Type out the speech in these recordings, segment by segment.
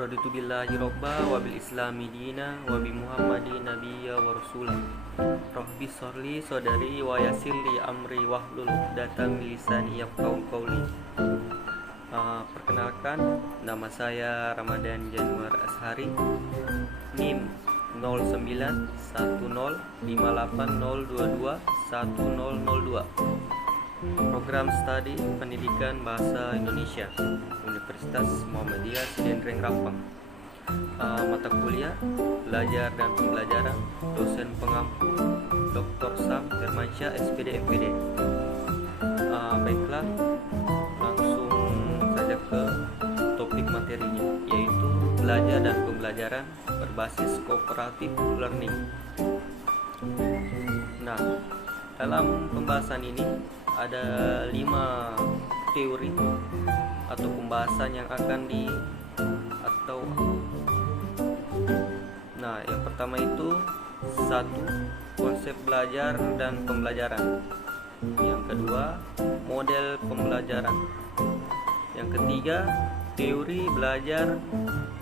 Raditu billahi robba wa bil islami dina wa bi muhammadin nabiyya wa rasulah. Rabbi sholli sodari wa yassirli amri wahlul 'uqdatam min lisani yafqahu qawli. Perkenalkan, nama saya Ramadan Januar Ashari, NIM 09105802210002. Program Studi Pendidikan Bahasa Indonesia, Universitas Muhammadiyah Sidenreng Rapang. Mata kuliah Belajar dan Pembelajaran, dosen pengampu Dr. Sam Hermansyah SPD MPD. Baiklah, langsung saja ke topik materinya, yaitu belajar dan pembelajaran berbasis cooperative learning. Nah, dalam pembahasan ini ada 5 teori atau pembahasan yang akan yang pertama itu 1. Konsep belajar dan pembelajaran. Yang kedua, model pembelajaran. Yang ketiga, teori belajar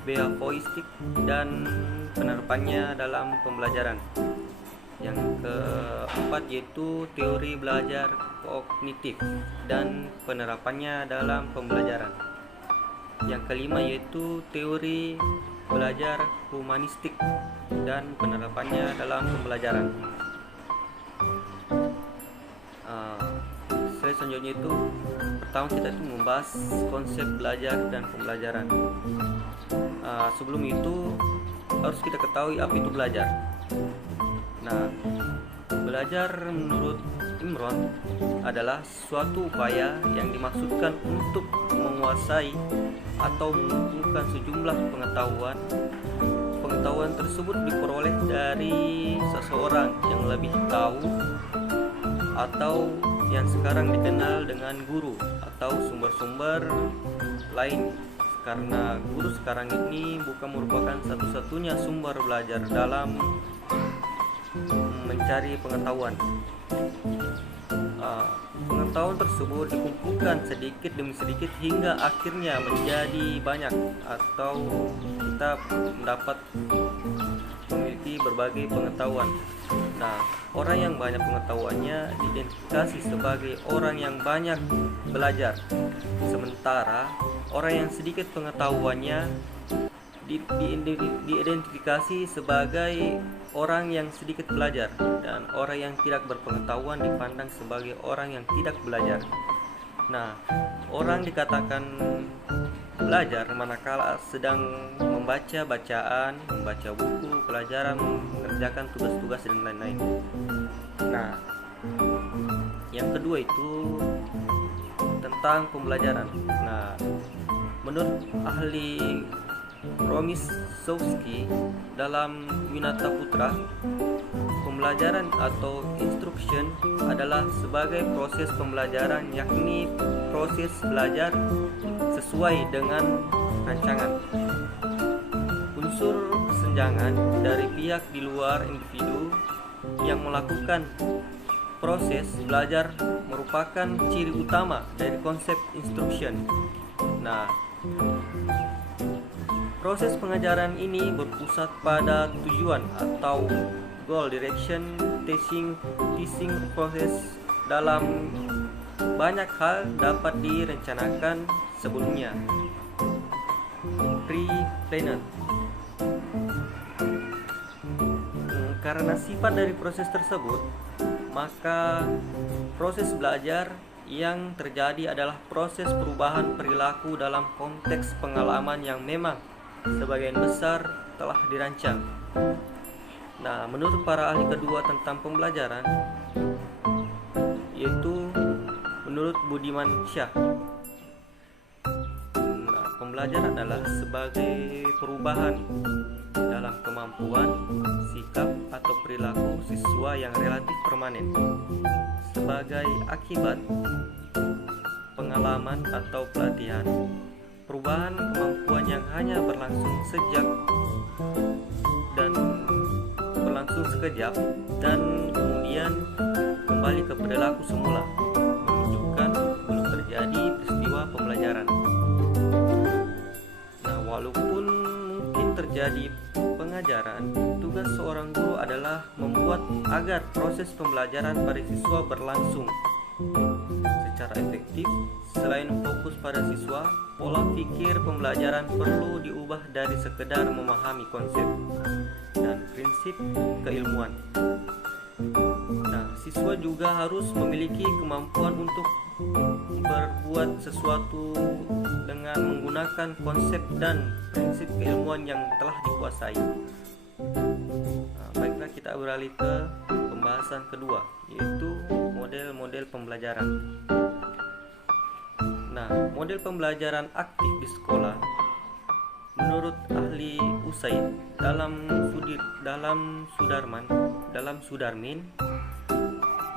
behavioristik dan penerapannya dalam pembelajaran. Yang keempat yaitu teori belajar kognitif dan penerapannya dalam pembelajaran. Yang kelima yaitu teori belajar humanistik dan penerapannya dalam pembelajaran. Selanjutnya itu, pertama kita itu membahas konsep belajar dan pembelajaran. Sebelum itu harus kita ketahui apa itu belajar. Nah, belajar menurut Imron adalah suatu upaya yang dimaksudkan untuk menguasai atau mengumpulkan sejumlah pengetahuan. Pengetahuan tersebut diperoleh dari seseorang yang lebih tahu atau yang sekarang dikenal dengan guru atau sumber-sumber lain, karena guru sekarang ini bukan merupakan satu-satunya sumber belajar dalam mencari pengetahuan. Pengetahuan tersebut dikumpulkan sedikit demi sedikit hingga akhirnya menjadi banyak, atau kita memiliki berbagai pengetahuan. Nah, orang yang banyak pengetahuannya diidentifikasi sebagai orang yang banyak belajar, sementara orang yang sedikit pengetahuannya diidentifikasi sebagai orang yang sedikit belajar, dan orang yang tidak berpengetahuan dipandang sebagai orang yang tidak belajar. Nah, orang dikatakan belajar manakala sedang membaca bacaan, membaca buku, pelajaran, mengerjakan tugas-tugas dan lain-lain. Nah, yang kedua itu tentang pembelajaran. Nah, menurut ahli Romisowski dalam Winata Putra, pembelajaran atau instruction adalah sebagai proses pembelajaran, yakni proses belajar sesuai dengan rancangan. Unsur kesenjangan dari pihak di luar individu yang melakukan proses belajar merupakan ciri utama dari konsep instruction. Nah, proses pengajaran ini berpusat pada tujuan atau goal direction. Teaching proses dalam banyak hal dapat direncanakan sebelumnya, pre-planned. Karena sifat dari proses tersebut, maka proses belajar yang terjadi adalah proses perubahan perilaku dalam konteks pengalaman yang memang sebagian besar telah dirancang. Nah, menurut para ahli kedua tentang pembelajaran, yaitu menurut Budiman Shah, pembelajaran adalah sebagai perubahan dalam kemampuan, sikap atau perilaku siswa yang relatif permanen sebagai akibat pengalaman atau pelatihan. Perubahan kemampuan yang hanya berlangsung sekejap dan kemudian kembali ke perilaku semula, menunjukkan belum terjadi peristiwa pembelajaran. Nah, walaupun menjadi pengajaran, tugas seorang guru adalah membuat agar proses pembelajaran pada siswa berlangsung secara efektif. Selain fokus pada siswa, pola pikir pembelajaran perlu diubah dari sekedar memahami konsep dan prinsip keilmuan. Nah, siswa juga harus memiliki kemampuan untuk berbuat sesuatu dengan menggunakan konsep dan prinsip keilmuan yang telah dikuasai. Nah, baiklah, kita beralih ke pembahasan kedua, yaitu model-model pembelajaran. Nah, model pembelajaran aktif di sekolah menurut ahli Usaid dalam Sudarmin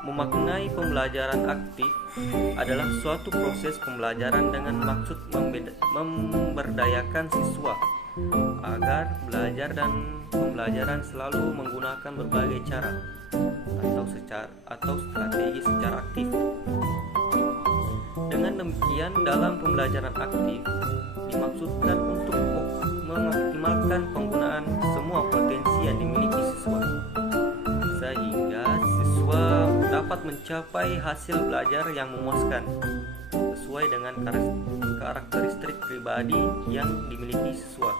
memaknai pembelajaran aktif adalah suatu proses pembelajaran dengan maksud memberdayakan siswa agar belajar dan pembelajaran selalu menggunakan berbagai cara atau strategi secara aktif. Dengan demikian, dalam pembelajaran aktif dimaksudkan untuk mengoptimalkan penggunaan semua potensi yang dimiliki siswa, sehingga siswa dapat mencapai hasil belajar yang memuaskan sesuai dengan karakteristik pribadi yang dimiliki siswa.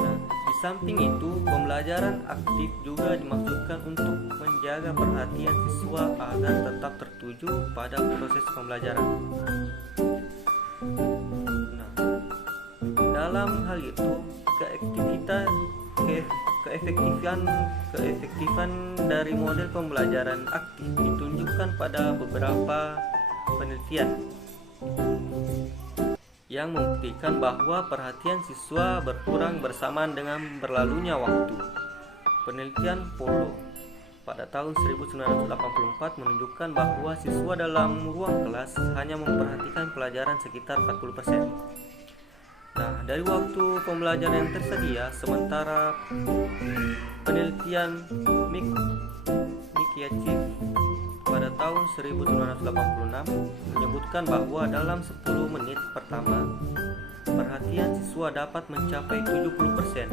Nah, di samping itu, pembelajaran aktif juga dimaksudkan untuk menjaga perhatian siswa agar tetap tertuju pada proses pembelajaran. Nah, dalam hal itu, keefektifan dari model pembelajaran aktif ditunjukkan pada beberapa penelitian yang membuktikan bahwa perhatian siswa berkurang bersamaan dengan berlalunya waktu. Penelitian Polo pada tahun 1984 menunjukkan bahwa siswa dalam ruang kelas hanya memperhatikan pelajaran sekitar 40%. Nah, dari waktu pembelajaran yang tersedia, sementara penelitian Mikiaciv pada tahun 1986 menyebutkan bahwa dalam 10 menit pertama, perhatian siswa dapat mencapai 70%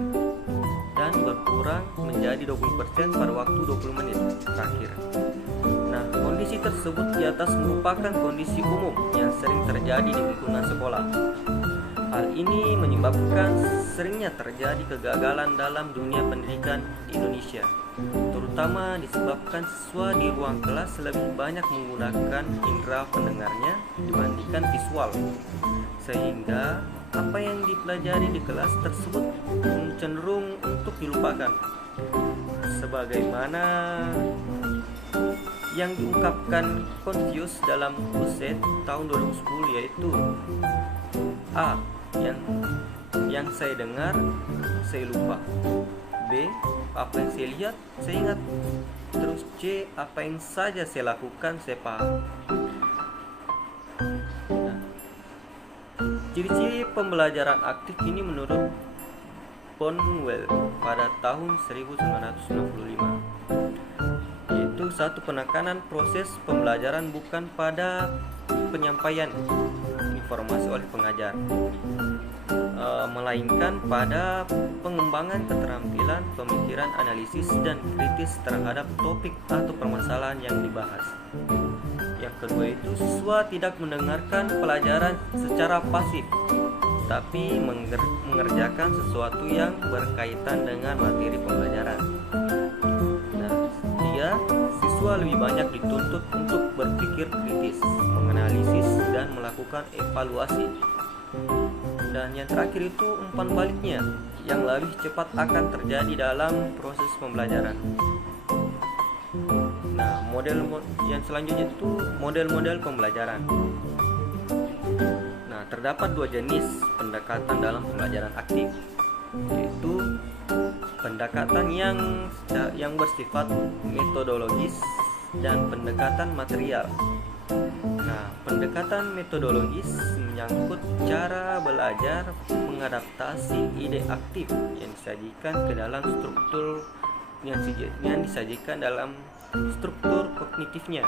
dan berkurang menjadi 20% pada waktu 20 menit terakhir. Nah, kondisi tersebut di atas merupakan kondisi umum yang sering terjadi di lingkungan sekolah. Hal ini menyebabkan seringnya terjadi kegagalan dalam dunia pendidikan di Indonesia, terutama disebabkan siswa di ruang kelas lebih banyak menggunakan indera pendengarnya dibandingkan visual, sehingga apa yang dipelajari di kelas tersebut cenderung untuk dilupakan. Sebagaimana yang diungkapkan Confucius dalam Usaid tahun 2010, yaitu A. Yang saya dengar, saya lupa. B. Apa yang saya lihat, saya ingat. Terus C. Apa yang saja saya lakukan, saya paham. Nah, ciri-ciri pembelajaran aktif ini menurut Bonwell pada tahun 1965, yaitu satu, penekanan proses pembelajaran bukan pada penyampaian informasi oleh pengajar, melainkan pada pengembangan keterampilan pemikiran analisis dan kritis terhadap topik atau permasalahan yang dibahas. Yang kedua itu, siswa tidak mendengarkan pelajaran secara pasif, tapi mengerjakan sesuatu yang berkaitan dengan materi pembelajaran. Nah, tiga, siswa lebih banyak dituntut untuk berpikir kritis, menganalisis, dan melakukan evaluasi. Dan yang terakhir itu umpan baliknya, yang lebih cepat akan terjadi dalam proses pembelajaran. Nah, yang selanjutnya itu model-model pembelajaran. Nah, terdapat dua jenis pendekatan dalam pembelajaran aktif, yaitu pendekatan yang bersifat metodologis dan pendekatan material. Nah, pendekatan metodologis menyangkut cara belajar mengadaptasi ide aktif yang disajikan ke dalam struktur kognitifnya,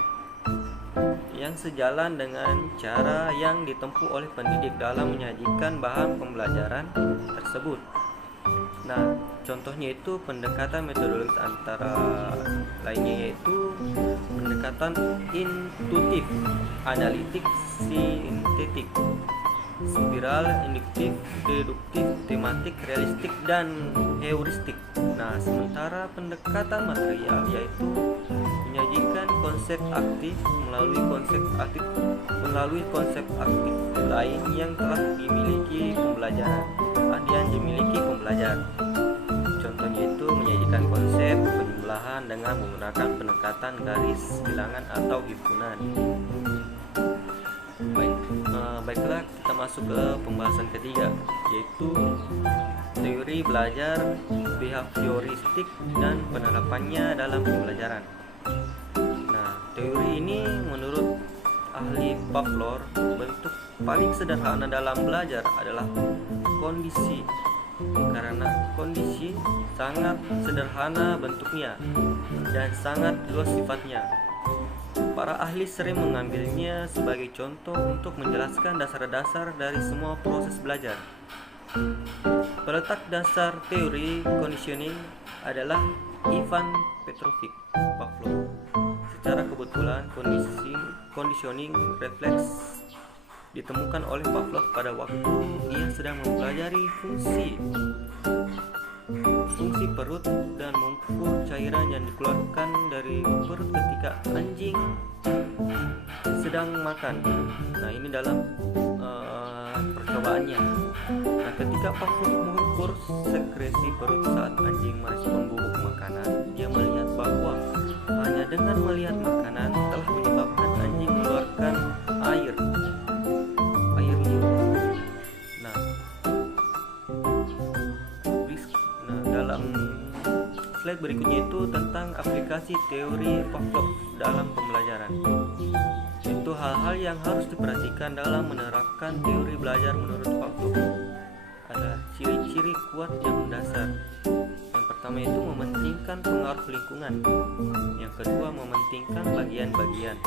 yang sejalan dengan cara yang ditempuh oleh pendidik dalam menyajikan bahan pembelajaran tersebut. Nah, contohnya itu pendekatan metodologis antara lainnya yaitu pendekatan intuitif, analitik, sintetik, spiral, induktif, deduktif, tematik, realistik, dan heuristik. Nah, sementara pendekatan material yaitu menyajikan konsep aktif melalui konsep aktif lain yang telah dimiliki pembelajar. Contohnya itu menyajikan konsep penjumlahan dengan menggunakan pendekatan garis bilangan atau himpunan. Baiklah, kita masuk ke pembahasan ketiga, yaitu teori belajar, behavioristik, dan penerapannya dalam pembelajaran. Nah, teori ini menurut ahli Pavlov, bentuk paling sederhana dalam belajar adalah kondisi, karena kondisi sangat sederhana bentuknya dan sangat luas sifatnya. Para ahli sering mengambilnya sebagai contoh untuk menjelaskan dasar-dasar dari semua proses belajar. Peletak dasar teori conditioning adalah Ivan Petrovich Pavlov. Secara kebetulan, conditioning refleks ditemukan oleh Pavlov pada waktu ia sedang mempelajari fungsi perut dan mengukur cairan yang dikeluarkan dari perut ketika anjing sedang makan. Nah, ini dalam percobaannya. Nah, ketika Pavlov mengukur sekresi perut saat anjing merespon bubuk makanan, dia melihat bahwa hanya dengan melihat makanan telah menyebabkan anjing mengeluarkan air liur. Dalam slide berikutnya itu tentang aplikasi teori Pavlov dalam pembelajaran. Itu hal-hal yang harus diperhatikan dalam menerapkan teori belajar menurut Pavlov. Ada ciri-ciri kuat yang mendasar. Yang pertama itu mementingkan pengaruh lingkungan. Yang kedua mementingkan bagian-bagian.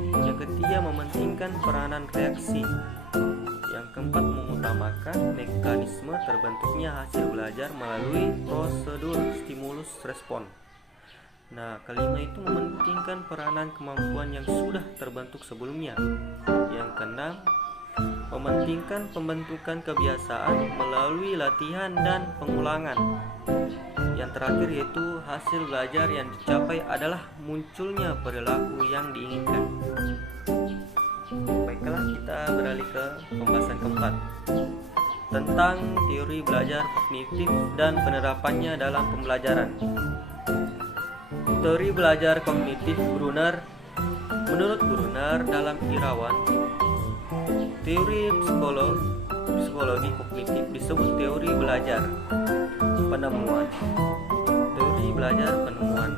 Yang ketiga mementingkan peranan reaksi. Yang keempat mengutamakan mekanisme terbentuknya hasil belajar melalui prosedur stimulus respon. Nah, kelima itu mementingkan peranan kemampuan yang sudah terbentuk sebelumnya. Yang keenam mementingkan pembentukan kebiasaan melalui latihan dan pengulangan. Yang terakhir yaitu hasil belajar yang dicapai adalah munculnya perilaku yang diinginkan. Baiklah, kita beralih ke pembahasan keempat tentang teori belajar kognitif dan penerapannya dalam pembelajaran. Teori belajar kognitif Brunner. Menurut Brunner dalam Irawan, teori psikologi kognitif disebut teori belajar penemuan. Teori belajar penemuan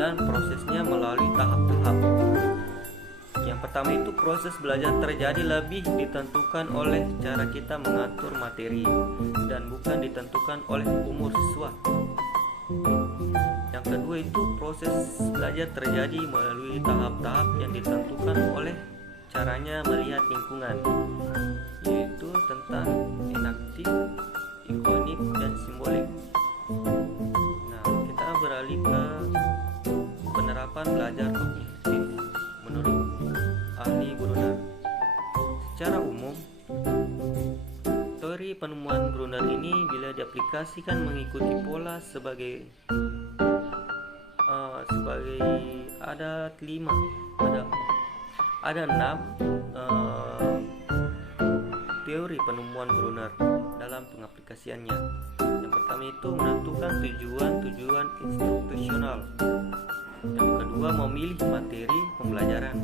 dan prosesnya melalui tahap-tahap. Yang pertama itu proses belajar terjadi lebih ditentukan oleh cara kita mengatur materi dan bukan ditentukan oleh umur siswa. Yang kedua itu proses belajar terjadi melalui tahap-tahap yang ditentukan oleh caranya melihat lingkungan, yaitu tentang enaktif, ikonik, dan simbolik. Nah, kita beralih ke penerapan belajar kognitif menurut ahli Brunner. Secara umum, teori penemuan Brunner ini bila diaplikasikan mengikuti pola sebagai ada 6 teori penemuan Brunner dalam pengaplikasiannya. Yang pertama itu menentukan tujuan instruksional. Yang kedua memilih materi pembelajaran.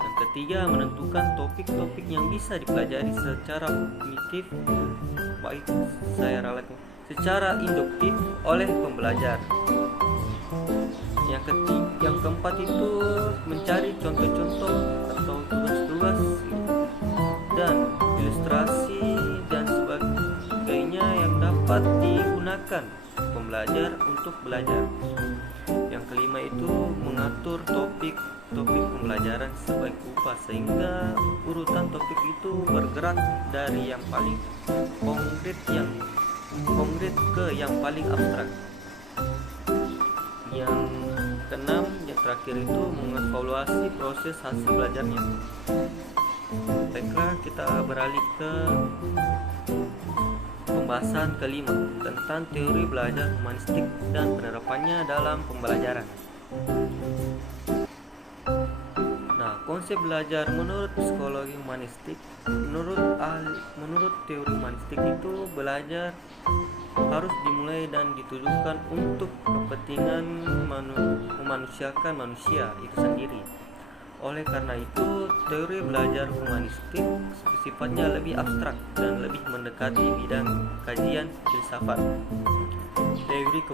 Yang ketiga menentukan topik-topik yang bisa dipelajari secara kognitif, baik secara induktif oleh pembelajar. Yang keempat itu mencari contoh-contoh atau tugas-tugas dan ilustrasi dan sebagainya yang dapat digunakan pembelajar untuk belajar. Yang kelima itu mengatur topik pembelajaran sebaik rupa sehingga urutan topik itu bergerak dari yang paling konkret yang konkret ke yang paling abstrak. Yang keenam, yang terakhir itu mengevaluasi proses hasil belajarnya. Baiklah, kita beralih ke pembahasan kelima tentang teori belajar humanistik dan penerapannya dalam pembelajaran. Nah, konsep belajar menurut psikologi humanistik, menurut teori humanistik itu belajar harus dimulai dan ditujukan untuk kepentingan memanusiakan manusia itu sendiri. Oleh karena itu, teori belajar humanistik sifatnya lebih abstrak dan lebih mendekati bidang kajian filsafat, teori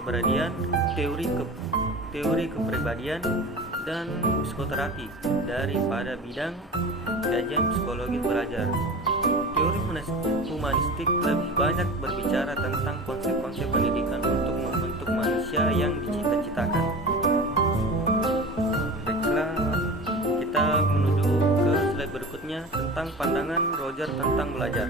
kepribadian dan psikoterapi daripada bidang kajian psikologi belajar. Teori humanistik lebih banyak berbicara tentang konsep-konsep pendidikan untuk membentuk manusia yang dicita-citakan. Baiklah, kita menuju ke slide berikutnya tentang pandangan Roger tentang belajar.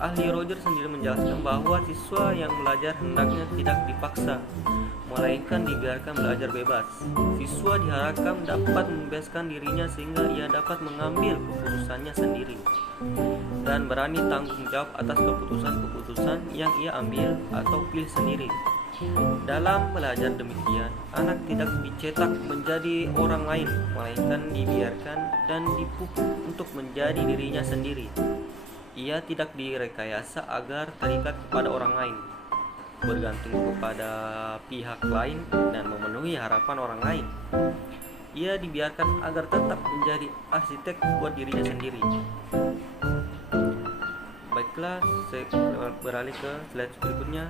Ahli Roger sendiri menjelaskan bahwa siswa yang belajar hendaknya tidak dipaksa, melainkan dibiarkan belajar bebas. Siswa diharapkan dapat membebaskan dirinya sehingga ia dapat mengambil keputusannya sendiri dan berani tanggung jawab atas keputusan-keputusan yang ia ambil atau pilih sendiri. Dalam belajar demikian, anak tidak dicetak menjadi orang lain, melainkan dibiarkan dan dipupuk untuk menjadi dirinya sendiri. Ia tidak direkayasa agar terikat kepada orang lain, bergantung kepada pihak lain dan memenuhi harapan orang lain. Ia dibiarkan agar tetap menjadi arsitek buat dirinya sendiri. Baiklah, saya beralih ke slide berikutnya,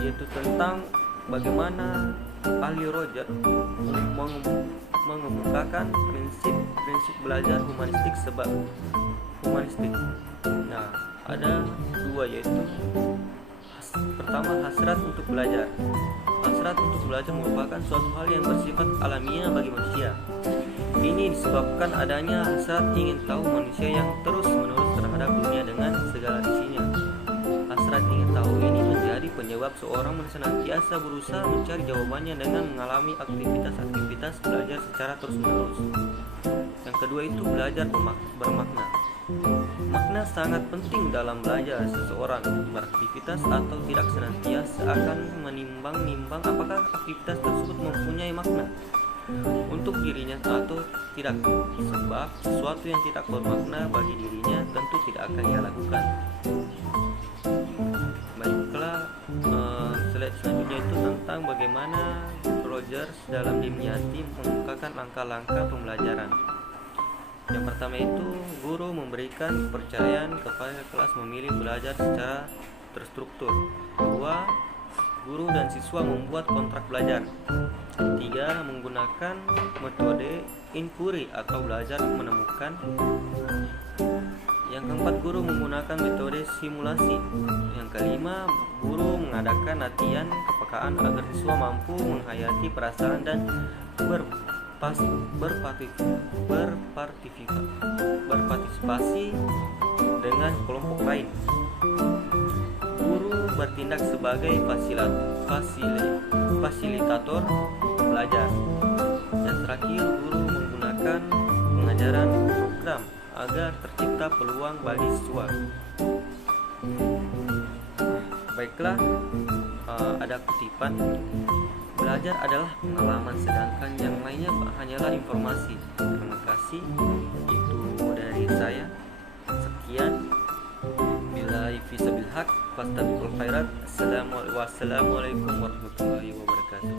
yaitu tentang bagaimana ahli Roger mengemukakan prinsip belajar humanistik sebab humanistik. Nah, ada dua, yaitu pertama, hasrat untuk belajar. Hasrat untuk belajar merupakan suatu hal yang bersifat alamiah bagi manusia. Ini disebabkan adanya hasrat ingin tahu manusia yang terus-menerus terhadap dunia dengan segala isinya. Hasrat ingin tahu ini menjadi penyebab seorang senantiasa berusaha mencari jawabannya dengan mengalami aktivitas belajar secara terus-menerus. Yang kedua itu belajar bermakna. Makna sangat penting dalam belajar. Seseorang beraktivitas atau tidak senantiasa akan menimbang-nimbang apakah aktivitas tersebut mempunyai makna untuk dirinya atau tidak, sebab sesuatu yang tidak bermakna bagi dirinya tentu tidak akan ia lakukan. Baiklah, slide selanjutnya itu tentang bagaimana Rogers dalam Dimyati mengungkapkan langkah-langkah pembelajaran. Yang pertama itu, guru memberikan kepercayaan kepada kelas memilih belajar secara terstruktur. Kedua, guru dan siswa membuat kontrak belajar. Tiga, menggunakan metode inquiry atau belajar menemukan. Yang keempat, guru menggunakan metode simulasi. Yang kelima, guru mengadakan latihan kepekaan agar siswa mampu menghayati perasaan dan berpartisipasi dengan kelompok lain. Guru bertindak sebagai fasilitator belajar. Dan terakhir, guru menggunakan pengajaran program agar tercipta peluang bagi siswa. Baiklah, ada kutipan, belajar adalah pengalaman sedangkan yang lainnya hanyalah informasi. Terima kasih, itu dari saya. Sekian, billahi fisabil haq fastabiqul khairat. Wassalamualaikum warahmatullahi wabarakatuh.